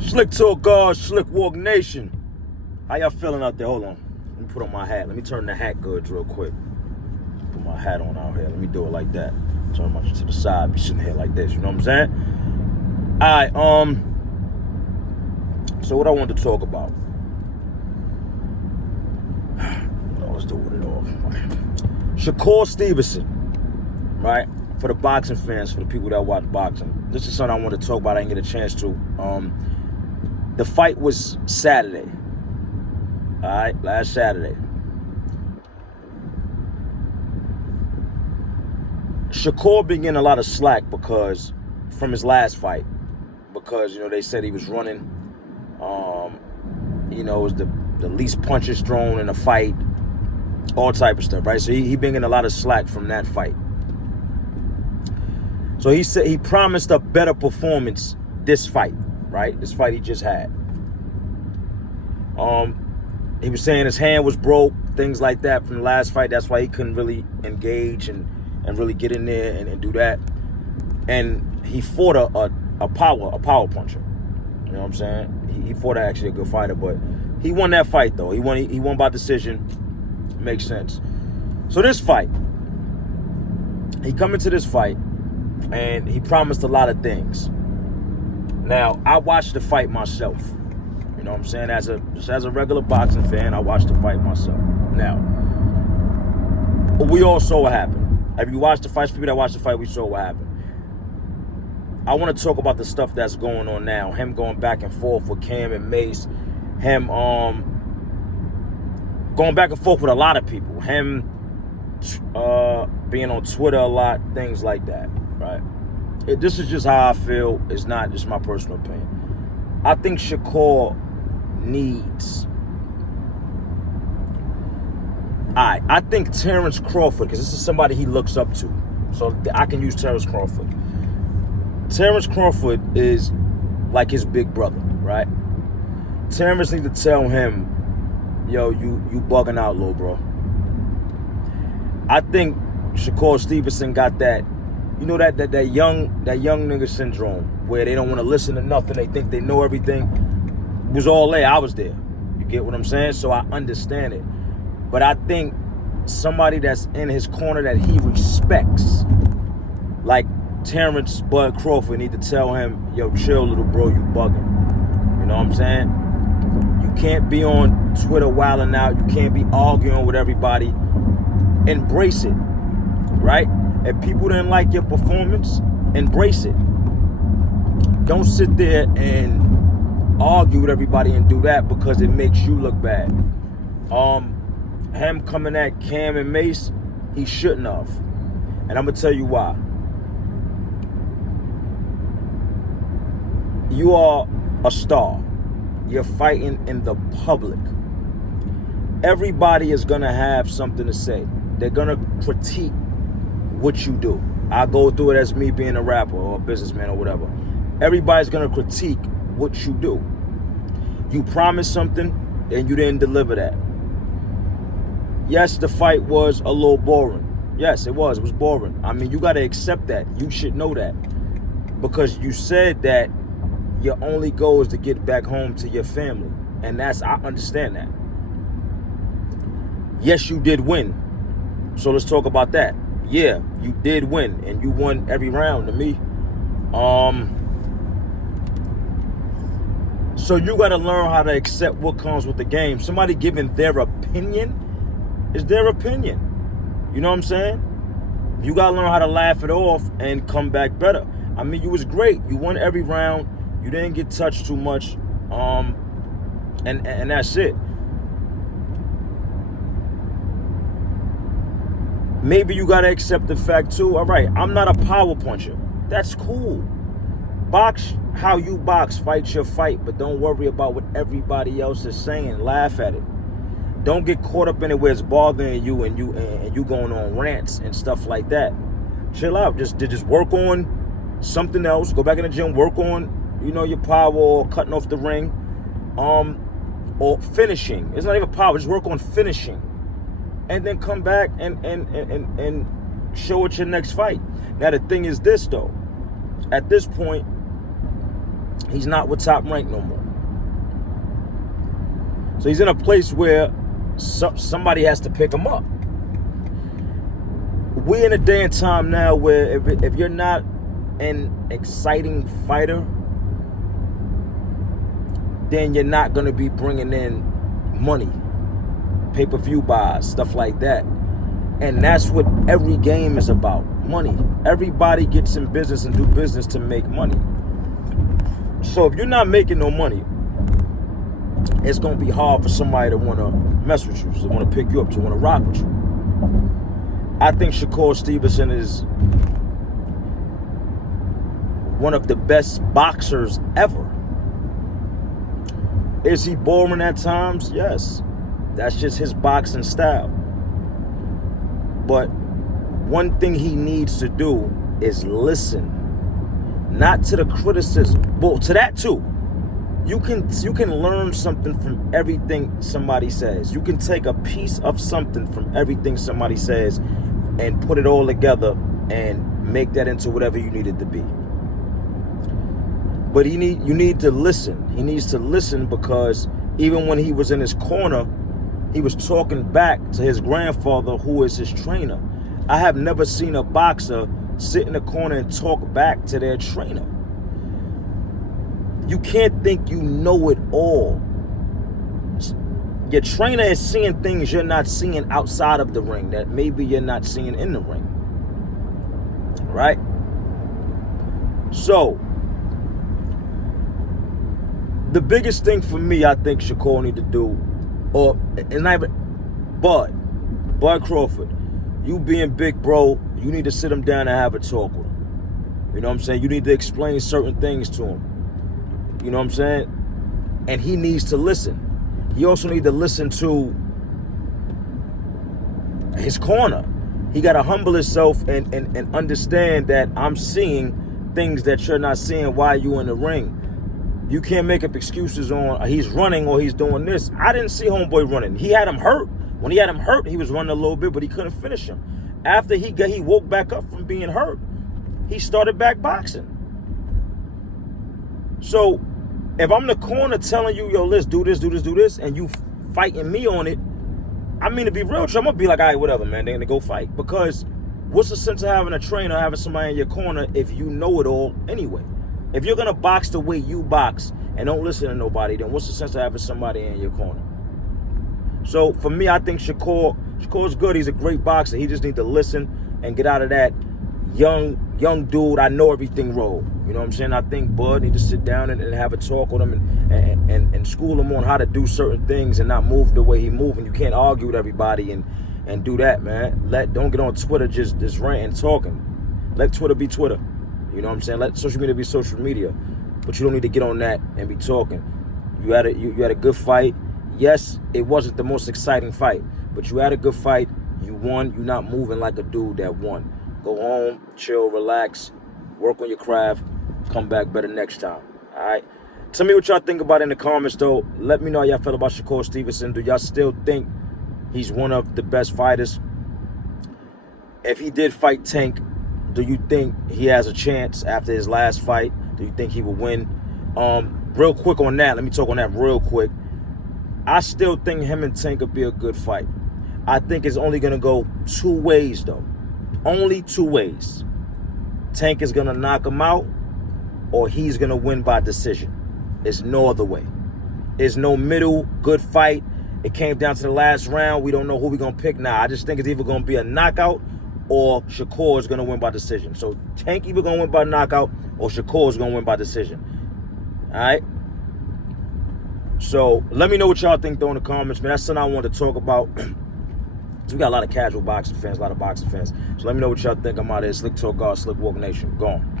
Slick Talk God, Slick Walk Nation. How y'all feeling out there? Hold on. Let me put on my hat. Let me turn the hat goods real quick. Put my hat on out here. Let me do it like that. Turn my to the side. Be sitting here like this. You know what I'm saying? Alright, so what I wanted to talk about. Let's do it off. Shakur Stevenson, right? For the boxing fans, for the people that watch boxing. This is something I want to talk about. I didn't get a chance to. The fight was Saturday. All right, last Saturday. Shakur been getting a lot of slack because from his last fight, because they said he was running. It was the least punches thrown in a fight, all type of stuff, right? So he been getting a lot of slack from that fight. So he said he promised a better performance this fight, right? This fight he just had. He was saying his hand was broke, things like that from the last fight. That's why he couldn't really engage and really get in there and do that. And he fought a power puncher. You know what I'm saying? He fought actually a good fighter, but he won that fight though. He won by decision. Makes sense. So this fight, he come into this fight and he promised a lot of things. Now, I watched the fight myself. You know what I'm saying? As a regular boxing fan, I watched the fight myself. Now, we all saw what happened. If you watched the fight, for people that watched the fight, we saw what happened. I want to talk about the stuff that's going on now. Him going back and forth with Cam and Mace. Him going back and forth with a lot of people. Him being on Twitter a lot, things like that, right? This is just how I feel. It's not just my personal opinion. I think Shakur needs... I think Terrence Crawford, because this is somebody he looks up to. So I can use Terrence Crawford. Terrence Crawford is like his big brother, right? Terrence needs to tell him, yo, you bugging out, little bro. I think Shakur Stevenson got that, that young nigga syndrome where they don't want to listen to nothing. They think they know everything. It was all there. I was there. You get what I'm saying? So I understand it. But I think somebody that's in his corner that he respects, like Terrence Bud Crawford, need to tell him, yo, chill, little bro, you bugging. You know what I'm saying? You can't be on Twitter wilding out. You can't be arguing with everybody. Embrace it, right? If people didn't like your performance, embrace it. Don't sit there and argue with everybody and do that because it makes you look bad. Him coming at Cam and Mace, he shouldn't have. And I'm going to tell you why. You are a star. You're fighting in the public. Everybody is going to have something to say. They're going to critique what you do. I go through it as me being a rapper or a businessman or whatever. Everybody's going to critique what you do. You promised something and you didn't deliver that. Yes, the fight was a little boring. Yes, it was. It was boring. I mean, you got to accept that. You should know that. Because you said that your only goal is to get back home to your family. And I understand that. Yes, you did win. So let's talk about that. Yeah, you did win. And you won every round to me. So you got to learn how to accept what comes with the game. Somebody giving their opinion is their opinion. You know what I'm saying? You got to learn how to laugh it off and come back better. I mean, you was great. You won every round. You didn't get touched too much. And that's it. Maybe you got to accept the fact too. All right, I'm not a power puncher. That's cool. Box how you box. Fight your fight. But don't worry about what everybody else is saying. Laugh at it. Don't get caught up in it where it's bothering you and you going on rants and stuff like that. Chill out. Just work on something else. Go back in the gym. Work on, your power or cutting off the ring. Or finishing. It's not even power. Just work on finishing. And then come back and show it your next fight. Now the thing is this though. At this point, He's not with Top Rank no more. So he's in a place where somebody has to pick him up. We're in a day and time now where if you're not an exciting fighter, then you're not going to be bringing in money, pay-per-view buys, stuff like that. And that's what every game is about, money. Everybody gets in business and do business to make money. So if you're not making no money, it's going to be hard for somebody to want to mess with you, to want to pick you up, to want to rock with you. I think Shakur Stevenson is one of the best boxers ever. Is he boring at times? Yes. That's just his boxing style. But one thing he needs to do is listen. Not to the criticism. Well, to that too. You can learn something from everything somebody says. You can take a piece of something from everything somebody says and put it all together and make that into whatever you need it to be. But you need to listen. He needs to listen, because even when he was in his corner, he was talking back to his grandfather, who is his trainer. I have never seen a boxer sit in the corner and talk back to their trainer. You can't think you know it all. Your trainer is seeing things you're not seeing outside of the ring that maybe you're not seeing in the ring. Right? So, the biggest thing for me, I think Shakur need to do, Bud Crawford, you being big, bro, you need to sit him down and have a talk with him. You know what I'm saying? You need to explain certain things to him. You know what I'm saying? And he needs to listen. He also needs to listen to his corner. He got to humble himself and understand that I'm seeing things that you're not seeing while you in the ring. You can't make up excuses on he's running or he's doing this. I didn't see homeboy running. He had him hurt. When he had him hurt, he was running a little bit, but he couldn't finish him. After he woke back up from being hurt, he started back boxing. So if I'm in the corner telling you, yo, let's do this, and you fighting me on it, I mean, to be real, I'm going to be like, all right, whatever, man, they're going to go fight. Because what's the sense of having a trainer, having somebody in your corner if you know it all anyway? If you're going to box the way you box and don't listen to nobody, then what's the sense of having somebody in your corner? So for me, I think Shakur's good. He's a great boxer. He just needs to listen and get out of that young dude, I know everything role. You know what I'm saying? I think Bud need to sit down and have a talk with him and school him on how to do certain things and not move the way he moves. And you can't argue with everybody and do that, man. Don't get on Twitter just ranting, talking. Let Twitter be Twitter. You know what I'm saying? Let social media be social media. But you don't need to get on that and be talking. You had a good fight. Yes, it wasn't the most exciting fight, but you had a good fight. You won. You're not moving like a dude that won. Go home, chill, relax, work on your craft, come back better next time. All right? Tell me what y'all think about it in the comments, though. Let me know how y'all feel about Shakur Stevenson. Do y'all still think he's one of the best fighters? If he did fight Tank, do you think he has a chance after his last fight? Do you think he will win? Real quick on that, let me talk on that real quick. I still think him and Tank will be a good fight. I think it's only going to go two ways, though. Only two ways. Tank is going to knock him out, or he's going to win by decision. There's no other way. There's no middle, good fight. It came down to the last round. We don't know who we're going to pick now. I just think it's either going to be a knockout or Shakur is going to win by decision. So Tank either going to win by knockout or Shakur is going to win by decision. All right? So let me know what y'all think, though, in the comments, man. That's something I wanted to talk about. We got a lot of casual boxing fans, a lot of boxing fans. So let me know what y'all think. I'm out here. Slick Talk God, Slick Walk Nation. Gone.